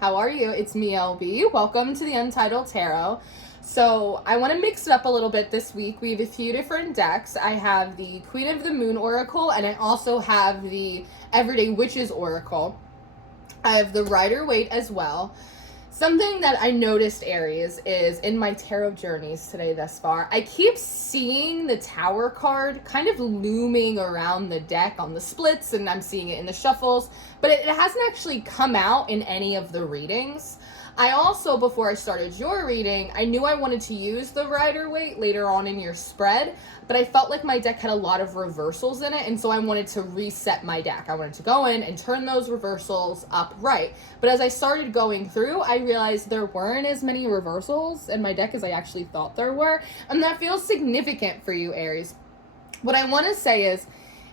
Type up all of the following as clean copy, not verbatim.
How are you? It's me, LB. Welcome to the Untitled Tarot. So I want to mix it up a little bit this week. We have a few different decks. I have the Queen of the Moon Oracle, and I also have the Everyday Witches Oracle. I have the Rider-Waite as well. Something that I noticed, Aries, is in my tarot journeys today thus far, I keep seeing the Tower card kind of looming around the deck on the splits, and I'm seeing it in the shuffles, but it hasn't actually come out in any of the readings. I also, before I started your reading, I knew I wanted to use the Rider-Waite later on in your spread, but I felt like my deck had a lot of reversals in it, and so I wanted to reset my deck. I wanted to go in and turn those reversals upright. But as I started going through, I realized there weren't as many reversals in my deck as I actually thought there were, and that feels significant for you, Aries. What I want to say is,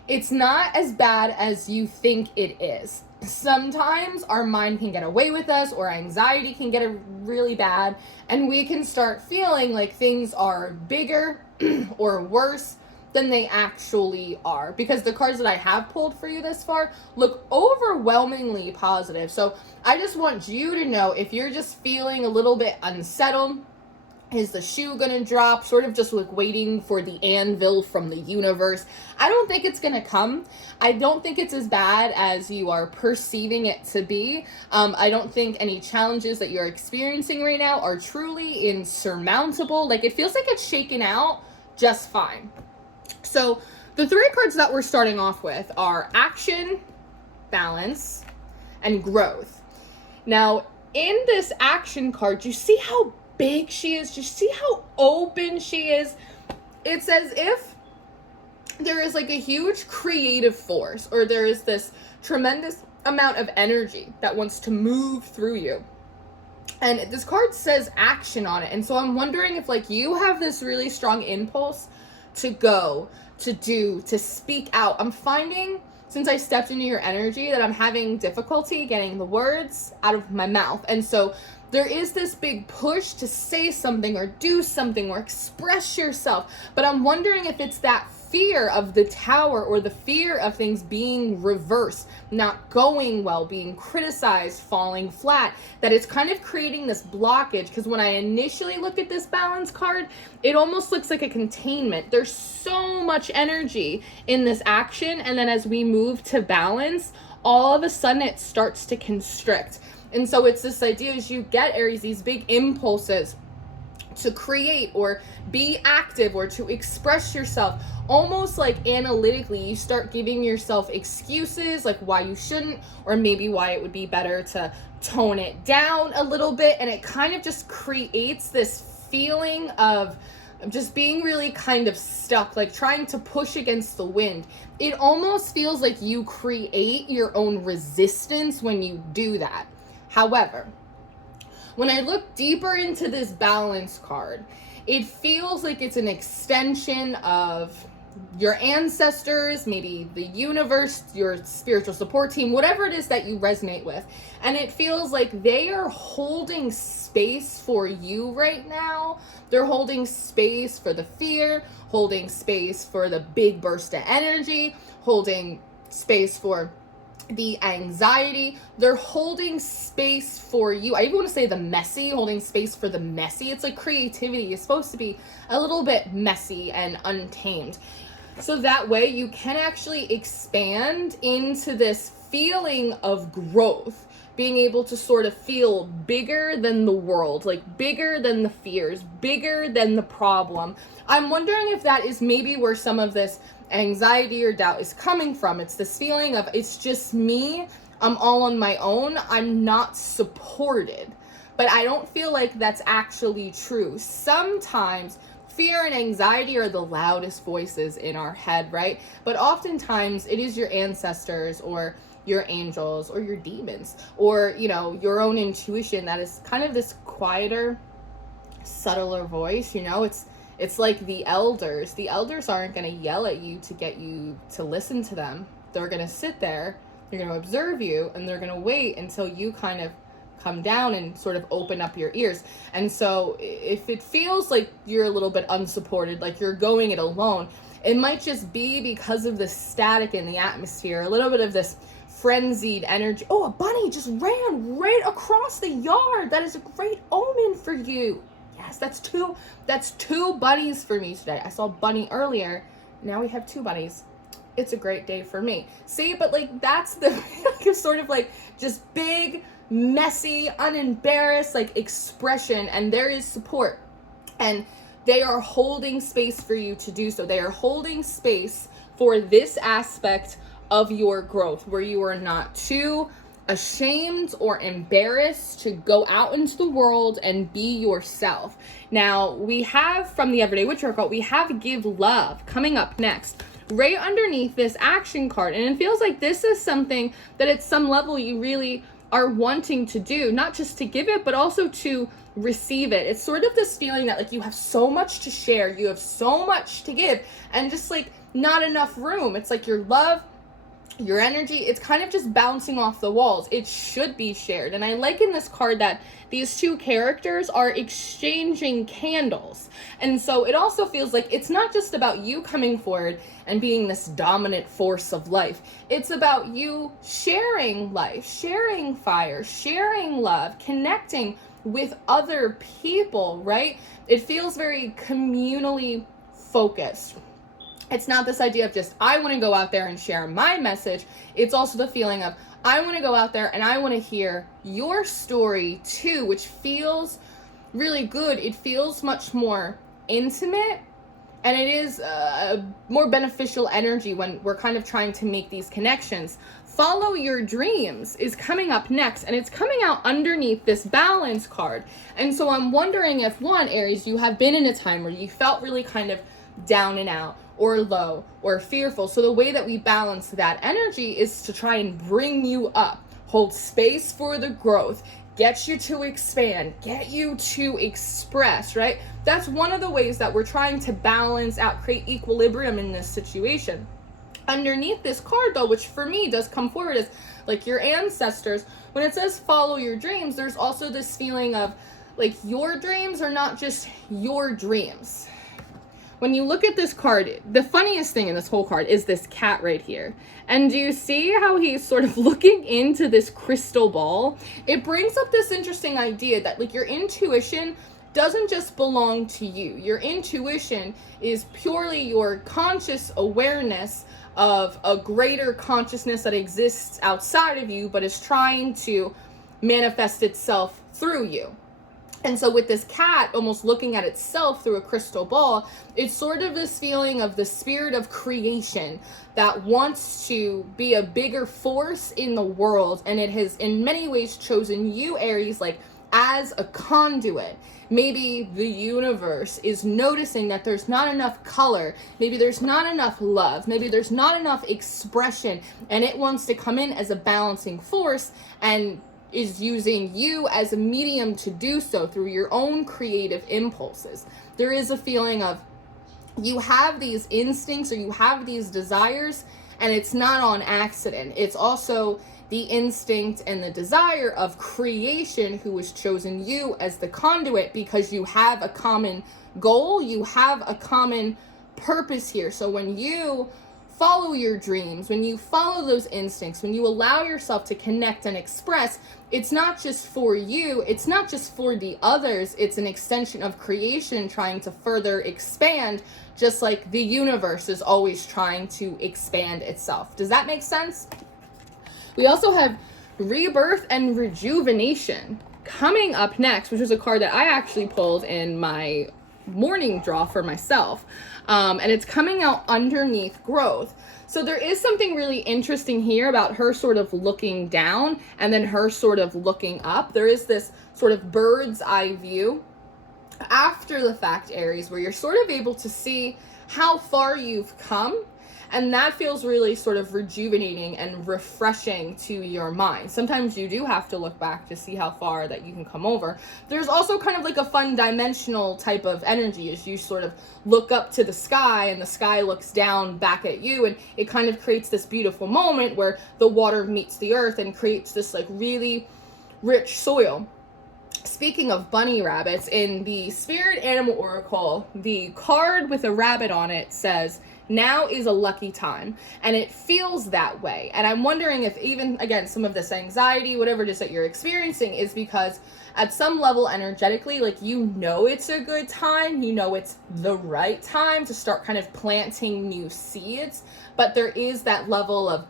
it's not as bad as you think it is. Sometimes our mind can get away with us, or anxiety can get really bad, and we can start feeling like things are bigger or worse than they actually are, because the cards that I have pulled for you this far look overwhelmingly positive. So I just want you to know, if you're just feeling a little bit unsettled, is the shoe gonna drop, sort of just like waiting for the anvil from the universe, I don't think it's gonna come. I don't think it's as bad as you are perceiving it to be. I don't think any challenges that you're experiencing right now are truly insurmountable. Like, it feels like it's shaken out just fine. So the three cards that we're starting off with are action, balance, and growth. Now, in this action card, you see how big she is? You see how open she is? It's as if there is like a huge creative force, or there is this tremendous amount of energy that wants to move through you. And this card says action on it. And so I'm wondering if like you have this really strong impulse to go, to do, to speak out. I'm finding, since I stepped into your energy, that I'm having difficulty getting the words out of my mouth. And so there is this big push to say something or do something or express yourself. But I'm wondering if it's that fear of the Tower, or the fear of things being reversed, not going well, being criticized, falling flat, that it's kind of creating this blockage. Because when I initially look at this balance card, it almost looks like a containment. There's so much energy in this action, and then as we move to balance, all of a sudden it starts to constrict. And so it's this idea, as you get, Aries, these big impulses to create or be active or to express yourself, almost like analytically, you start giving yourself excuses like why you shouldn't, or maybe why it would be better to tone it down a little bit. And it kind of just creates this feeling of just being really kind of stuck, like trying to push against the wind. It almost feels like you create your own resistance when you do that. However, when I look deeper into this balance card, it feels like it's an extension of your ancestors, maybe the universe, your spiritual support team, whatever it is that you resonate with. And it feels like they are holding space for you right now. They're holding space for the fear, holding space for the big burst of energy, holding space for the anxiety. They're holding space for you. I even want to say the messy, holding space for the messy. It's like creativity is supposed to be a little bit messy and untamed. So that way you can actually expand into this feeling of growth, being able to sort of feel bigger than the world, like bigger than the fears, bigger than the problem. I'm wondering if that is maybe where some of this anxiety or doubt is coming from. It's this feeling of, it's just me, I'm all on my own, I'm not supported. But I don't feel like that's actually true. Sometimes fear and anxiety are the loudest voices in our head, right? But oftentimes it is your ancestors or your angels or your demons, or, you know, your own intuition that is kind of this quieter, subtler voice. You know, it's like the elders. The elders aren't going to yell at you to get you to listen to them. They're going to sit there, they're going to observe you, and they're going to wait until you kind of come down and sort of open up your ears. And so if it feels like you're a little bit unsupported, like you're going it alone, it might just be because of the static in the atmosphere, a little bit of this frenzied energy. Oh, a bunny just ran right across the yard. That is a great omen for you. Yes, that's two bunnies for me today. I saw a bunny earlier. Now we have two bunnies. It's a great day for me. See, but like that's the sort of like just big, messy, unembarrassed like expression, and there is support. And they are holding space for you to do so. They are holding space for this aspect of your growth where you are not too ashamed or embarrassed to go out into the world and be yourself. Now, we have from the Everyday Witch Oracle, we have Give Love coming up next, right underneath this action card. And it feels like this is something that at some level you really are wanting to do, not just to give it, but also to receive it. It's sort of this feeling that like you have so much to share, you have so much to give, and just like not enough room. It's like your love, your energy, it's kind of just bouncing off the walls. It should be shared. And I like in this card that these two characters are exchanging candles. And so it also feels like it's not just about you coming forward and being this dominant force of life. It's about you sharing life, sharing fire, sharing love, connecting with other people, right? It feels very communally focused. It's not this idea of just, I want to go out there and share my message. It's also the feeling of, I want to go out there and I want to hear your story too, which feels really good. It feels much more intimate, and it is a more beneficial energy when we're kind of trying to make these connections. Follow Your Dreams is coming up next, and it's coming out underneath this balance card. And so I'm wondering if, one, Aries, you have been in a time where you felt really kind of down and out or low or fearful. So the way that we balance that energy is to try and bring you up, hold space for the growth, get you to expand, get you to express, right? That's one of the ways that we're trying to balance out, create equilibrium in this situation. Underneath this card though, which for me does come forward as like your ancestors, when it says follow your dreams, there's also this feeling of like your dreams are not just your dreams. When you look at this card, the funniest thing in this whole card is this cat right here. And do you see how he's sort of looking into this crystal ball? It brings up this interesting idea that like your intuition doesn't just belong to you. Your intuition is purely your conscious awareness of a greater consciousness that exists outside of you, but is trying to manifest itself through you. And so with this cat almost looking at itself through a crystal ball, it's sort of this feeling of the spirit of creation that wants to be a bigger force in the world. And it has in many ways chosen you, Aries, like as a conduit. Maybe the universe is noticing that there's not enough color. Maybe there's not enough love. Maybe there's not enough expression. And it wants to come in as a balancing force and is using you as a medium to do so through your own creative impulses. There is a feeling of you have these instincts or you have these desires, and it's not on accident. It's also the instinct and the desire of creation who has chosen you as the conduit because you have a common goal, you have a common purpose here. So when you follow your dreams, when you follow those instincts, when you allow yourself to connect and express, it's not just for you, it's not just for the others, it's an extension of creation trying to further expand, just like the universe is always trying to expand itself. Does that make sense? We also have Rebirth and Rejuvenation coming up next, which is a card that I actually pulled in my morning draw for myself. And it's coming out underneath Growth. So there is something really interesting here about her sort of looking down and then her sort of looking up. There is this sort of bird's eye view after the fact, Aries, where you're sort of able to see how far you've come. And that feels really sort of rejuvenating and refreshing to your mind. Sometimes you do have to look back to see how far that you can come over. There's also kind of like a fun dimensional type of energy as you sort of look up to the sky and the sky looks down back at you, and it kind of creates this beautiful moment where the water meets the earth and creates this like really rich soil. Speaking of bunny rabbits, in the Spirit Animal Oracle, the card with a rabbit on it says, now is a lucky time. And it feels that way. And I'm wondering if even, again, some of this anxiety, whatever it is that you're experiencing, is because at some level energetically, like, you know it's a good time, you know it's the right time to start kind of planting new seeds, but there is that level of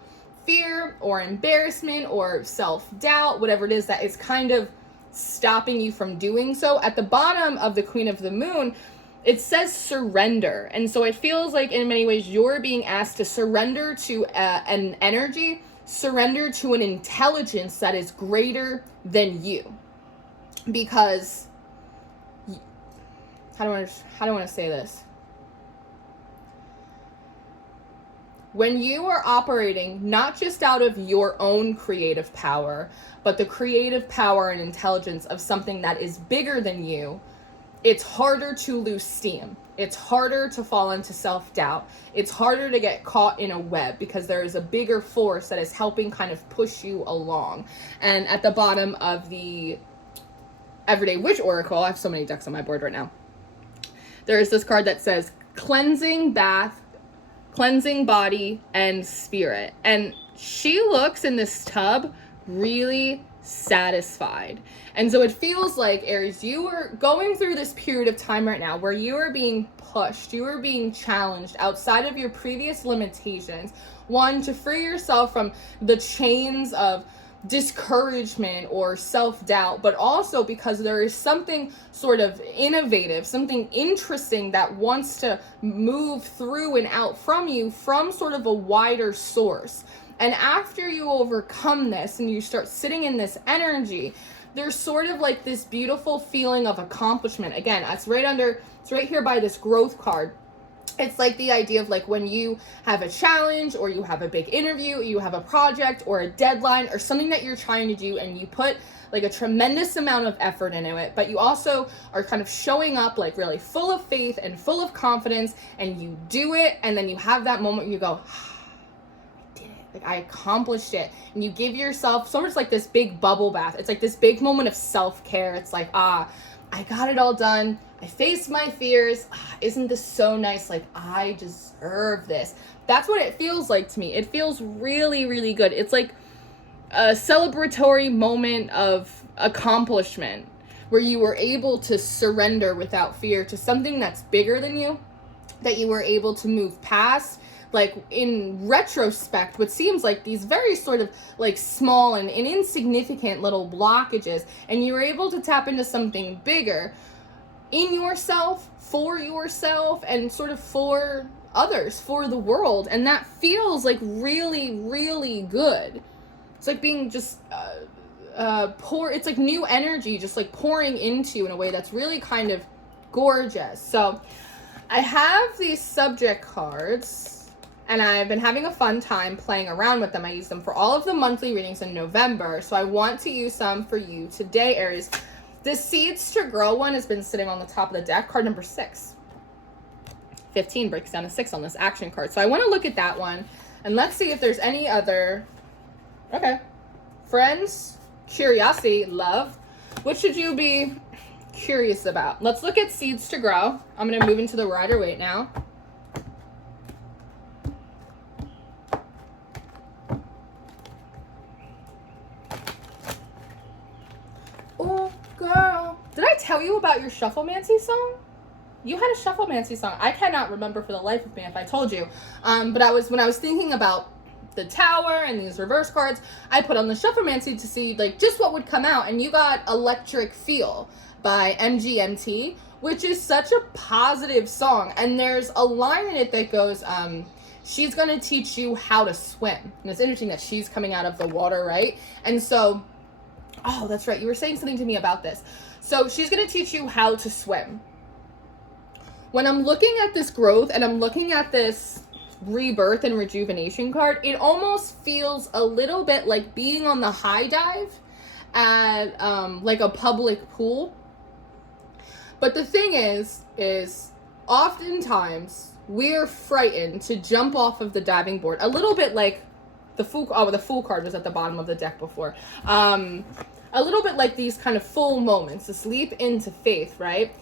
fear or embarrassment or self-doubt, whatever it is, that is kind of stopping you from doing so. At the bottom of the Queen of the Moon, it says surrender. And so it feels like in many ways you're being asked to surrender to an energy, surrender to an intelligence that is greater than you. Because, how do I want to say this? When you are operating not just out of your own creative power, but the creative power and intelligence of something that is bigger than you, it's harder to lose steam. It's harder to fall into self-doubt. It's harder to get caught in a web because there is a bigger force that is helping kind of push you along. And at the bottom of the Everyday Witch Oracle, I have so many decks on my board right now, there is this card that says cleansing bath, cleansing body and spirit. And she looks in this tub really satisfied. And so it feels like, Aries, you are going through this period of time right now where you are being pushed, you are being challenged outside of your previous limitations. One, to free yourself from the chains of discouragement or self-doubt, but also because there is something sort of innovative, something interesting that wants to move through and out from you from sort of a wider source. And after you overcome this and you start sitting in this energy, there's sort of like this beautiful feeling of accomplishment. Again, it's right here by this growth card. It's like the idea of like when you have a challenge or you have a big interview, you have a project or a deadline or something that you're trying to do, and you put like a tremendous amount of effort into it, but you also are kind of showing up like really full of faith and full of confidence, and you do it, and then you have that moment where you go, like, I accomplished it. And you give yourself sort of like this big bubble bath. It's like this big moment of self-care. It's like, I got it all done. I faced my fears. Isn't this so nice? Like, I deserve this. That's what it feels like to me. It feels really, really good. It's like a celebratory moment of accomplishment where you were able to surrender without fear to something that's bigger than you, that you were able to move past, like, in retrospect, what seems like these very sort of like small and insignificant little blockages, and you were able to tap into something bigger in yourself, and sort of for others, for the world. And that feels like really, really good. It's like being just it's like new energy just like pouring into you in a way that's really kind of gorgeous. So I have these subject cards, and I've been having a fun time playing around with them. I use them for all of the monthly readings in November, so I want to use some for you today, Aries. This Seeds to Grow one has been sitting on the top of the deck, card number 6. 15 breaks down to 6 on this action card. So I want to look at that one, and let's see if there's any other. Okay. Friends, curiosity, love. What should you be curious about? Let's look at Seeds to Grow. I'm going to move into the Rider-Waite now. Oh, girl. Did I tell you about your Shufflemancy song? You had a Shufflemancy song. I cannot remember for the life of me if I told you. But when I was thinking about the Tower and these reverse cards, I put on the Shufflemancy to see like just what would come out, and you got Electric Feel by MGMT, which is such a positive song. And there's a line in it that goes, she's gonna teach you how to swim. And it's interesting that she's coming out of the water, right? And so, oh, that's right, you were saying something to me about this. So she's gonna teach you how to swim. When I'm looking at this growth and I'm looking at this rebirth and rejuvenation card, it almost feels a little bit like being on the high dive at like a public pool. But the thing is oftentimes we're frightened to jump off of the diving board, a little bit like the Fool card was at the bottom of the deck before. A little bit like these kind of full moments, this leap into faith, right?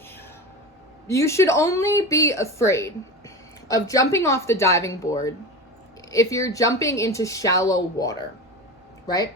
You should only be afraid of jumping off the diving board, if you're jumping into shallow water, right?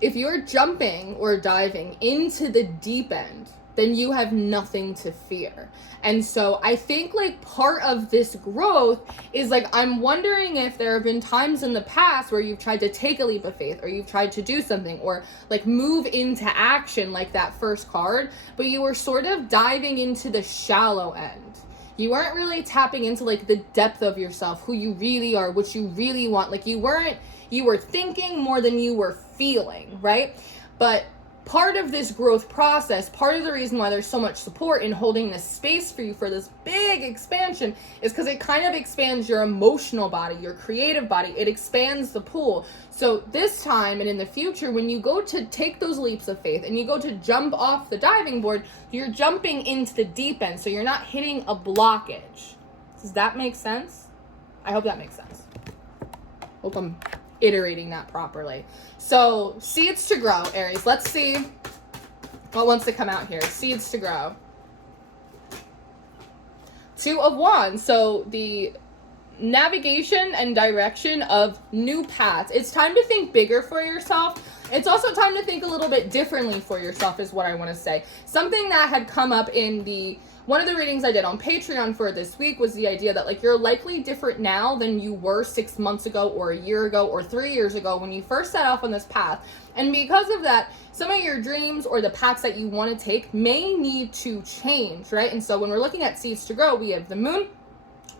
If you're jumping or diving into the deep end, then you have nothing to fear. And so I think like part of this growth is like, I'm wondering if there have been times in the past where you've tried to take a leap of faith, or you've tried to do something, or like move into action like that first card, but you were sort of diving into the shallow end. You weren't really tapping into like the depth of yourself, who you really are, what you really want. Like you were thinking more than you were feeling, right? But part of this growth process, part of the reason why there's so much support in holding this space for you for this big expansion is because it kind of expands your emotional body, your creative body. It expands the pool. So this time and in the future, when you go to take those leaps of faith and you go to jump off the diving board, you're jumping into the deep end. So you're not hitting a blockage. Does that make sense? I hope that makes sense. Hope I'm iterating that properly. So seeds to grow, Aries. Let's see what wants to come out here. Seeds to grow. Two of Wands. So the navigation and direction of new paths. It's time to think bigger for yourself. It's also time to think a little bit differently for yourself is what I want to say. Something that had come up in one of the readings I did on Patreon for this week was the idea that like you're likely different now than you were 6 months ago or a year ago or 3 years ago when you first set off on this path. And because of that, some of your dreams or the paths that you want to take may need to change, right? And so when we're looking at seeds to grow, we have the moon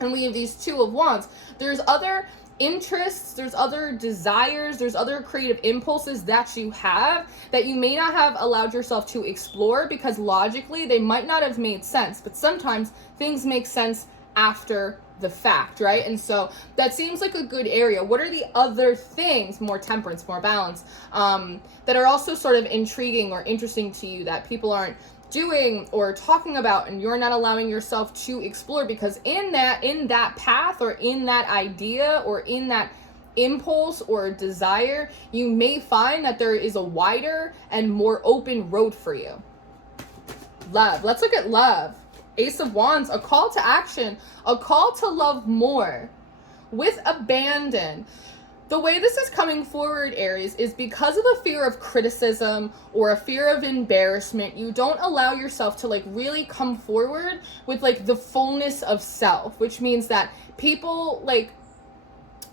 and we have these two of wands. There's other interests, there's other desires, there's other creative impulses that you have that you may not have allowed yourself to explore because logically they might not have made sense, but sometimes things make sense after the fact, right? And so that seems like a good area. What are the other things, more temperance, more balance, that are also sort of intriguing or interesting to you that people aren't doing or talking about and you're not allowing yourself to explore? Because in that path or in that idea or in that impulse or desire, you may find that there is a wider and more open road for you. Love. Let's look at love. Ace of Wands, a call to action, a call to love more with abandon. The way this is coming forward, Aries, is because of a fear of criticism or a fear of embarrassment, you don't allow yourself to like really come forward with like the fullness of self, which means that people like,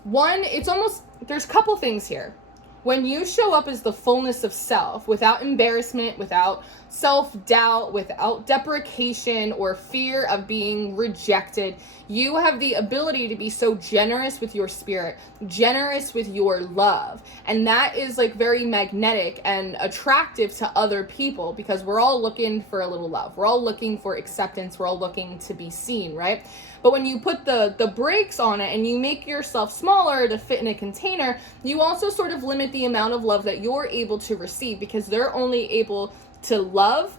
one, it's almost, there's a couple things here. When you show up as the fullness of self, without embarrassment, without self-doubt, without deprecation or fear of being rejected, you have the ability to be so generous with your spirit, generous with your love. And that is like very magnetic and attractive to other people because we're all looking for a little love. We're all looking for acceptance. We're all looking to be seen, right? But when you put the brakes on it and you make yourself smaller to fit in a container, you also sort of limit the amount of love that you're able to receive because they're only able to love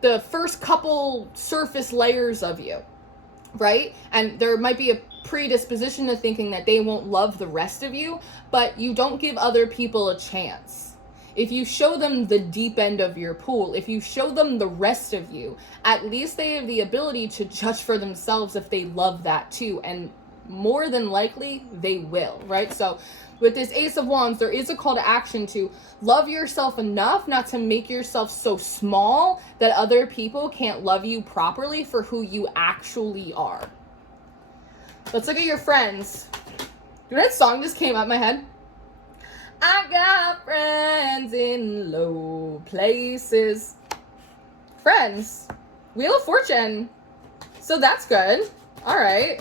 the first couple surface layers of you, right? And there might be a predisposition to thinking that they won't love the rest of you, but you don't give other people a chance. If you show them the deep end of your pool, if you show them the rest of you, at least they have the ability to judge for themselves if they love that too. And more than likely, they will, right? So with this Ace of Wands, there is a call to action to love yourself enough not to make yourself so small that other people can't love you properly for who you actually are. Let's look at your friends. You know that song just came up in my head? I got friends in low places. Friends. Wheel of Fortune. So that's good. All right.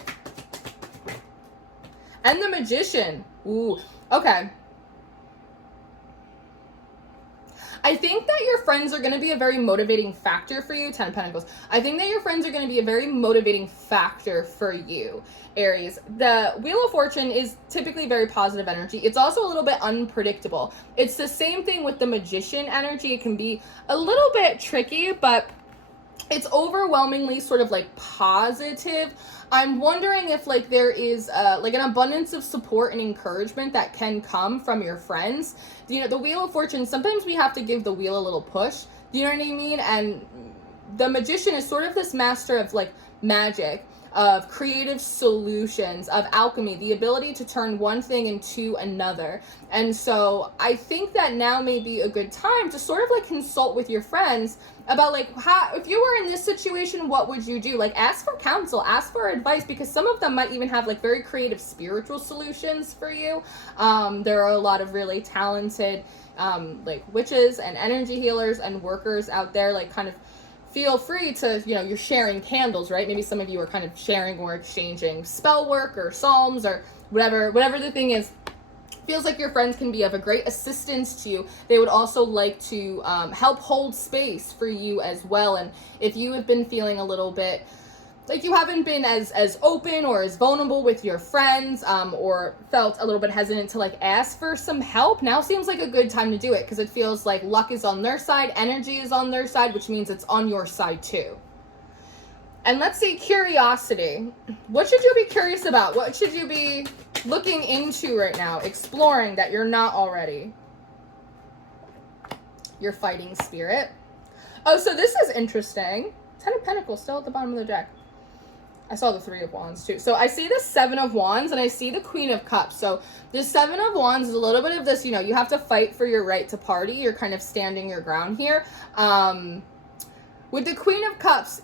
And the Magician. Ooh, okay. I think that your friends are going to be a very motivating factor for you. 10 of Pentacles. I think that your friends are going to be a very motivating factor for you, Aries. The Wheel of Fortune is typically very positive energy. It's also a little bit unpredictable. It's the same thing with the Magician energy. It can be a little bit tricky, but it's overwhelmingly sort of like positive. I'm wondering if like there is like an abundance of support and encouragement that can come from your friends. You know, the Wheel of Fortune, sometimes we have to give the wheel a little push. You know what I mean? And the Magician is sort of this master of like magic. of creative solutions, of alchemy, the ability to turn one thing into another. And so I think that now may be a good time to sort of like consult with your friends about like how, if you were in this situation, what would you do? Like ask for counsel, ask for advice, because some of them might even have like very creative spiritual solutions for you. There are a lot of really talented like witches and energy healers and workers out there. Like kind of feel free to, you know, you're sharing candles, right? Maybe some of you are kind of sharing or exchanging spell work or psalms or whatever the thing is. Feels like your friends can be of a great assistance to you. They would also like to help hold space for you as well. And if you have been feeling a little bit like you haven't been as open or as vulnerable with your friends, or felt a little bit hesitant to like ask for some help, now seems like a good time to do it, because it feels like luck is on their side, energy is on their side, which means it's on your side too. And let's see, curiosity. What should you be curious about? What should you be looking into right now, exploring that you're not already? Your fighting spirit. Oh, so this is interesting. Ten of Pentacles still at the bottom of the deck. I saw the Three of Wands too. So I see the Seven of Wands and I see the Queen of Cups. So the Seven of Wands is a little bit of this, you know, you have to fight for your right to party. You're kind of standing your ground here. With the Queen of Cups,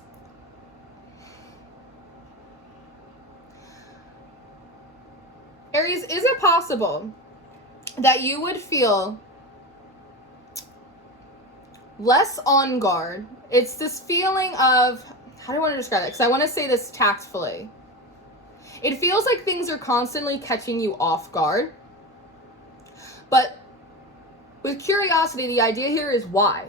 Aries, is it possible that you would feel less on guard? It's this feeling of, how do I want to describe it? Because I want to say this tactfully. It feels like things are constantly catching you off guard. But with curiosity, the idea here is why.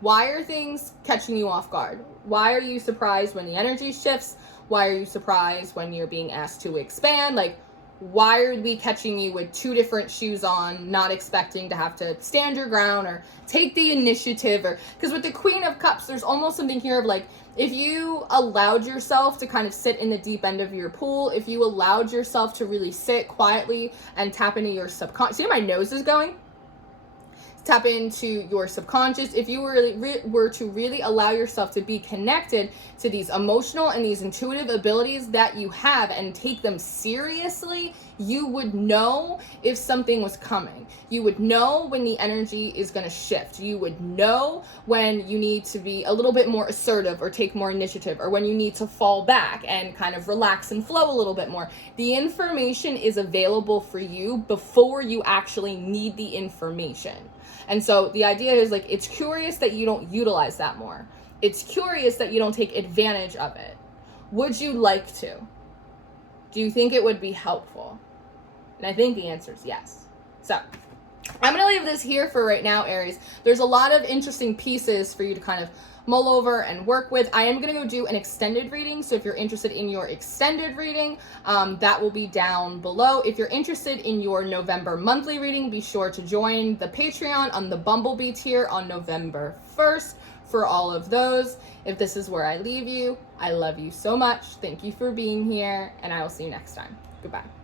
Why are things catching you off guard? Why are you surprised when the energy shifts? Why are you surprised when you're being asked to expand? Like, why are we catching you with two different shoes on, not expecting to have to stand your ground or take the initiative? Or because with the Queen of Cups, there's almost something here of like, if you allowed yourself to kind of sit in the deep end of your pool, if you allowed yourself to really sit quietly and tap into your subconscious, see how my nose is going? Tap into your subconscious. If you were to really allow yourself to be connected to these emotional and these intuitive abilities that you have and take them seriously, you would know if something was coming. You would know when the energy is going to shift. You would know when you need to be a little bit more assertive or take more initiative, or when you need to fall back and kind of relax and flow a little bit more. The information is available for you before you actually need the information. And so the idea is like, it's curious that you don't utilize that more. It's curious that you don't take advantage of it. Would you like to? Do you think it would be helpful? And I think the answer is yes. So I'm going to leave this here for right now, Aries. There's a lot of interesting pieces for you to kind of mull over and work with. I am going to go do an extended reading. So if you're interested in your extended reading, that will be down below. If you're interested in your November monthly reading, be sure to join the Patreon on the Bumblebee tier on November 1st for all of those. If this is where I leave you, I love you so much. Thank you for being here, and I will see you next time. Goodbye.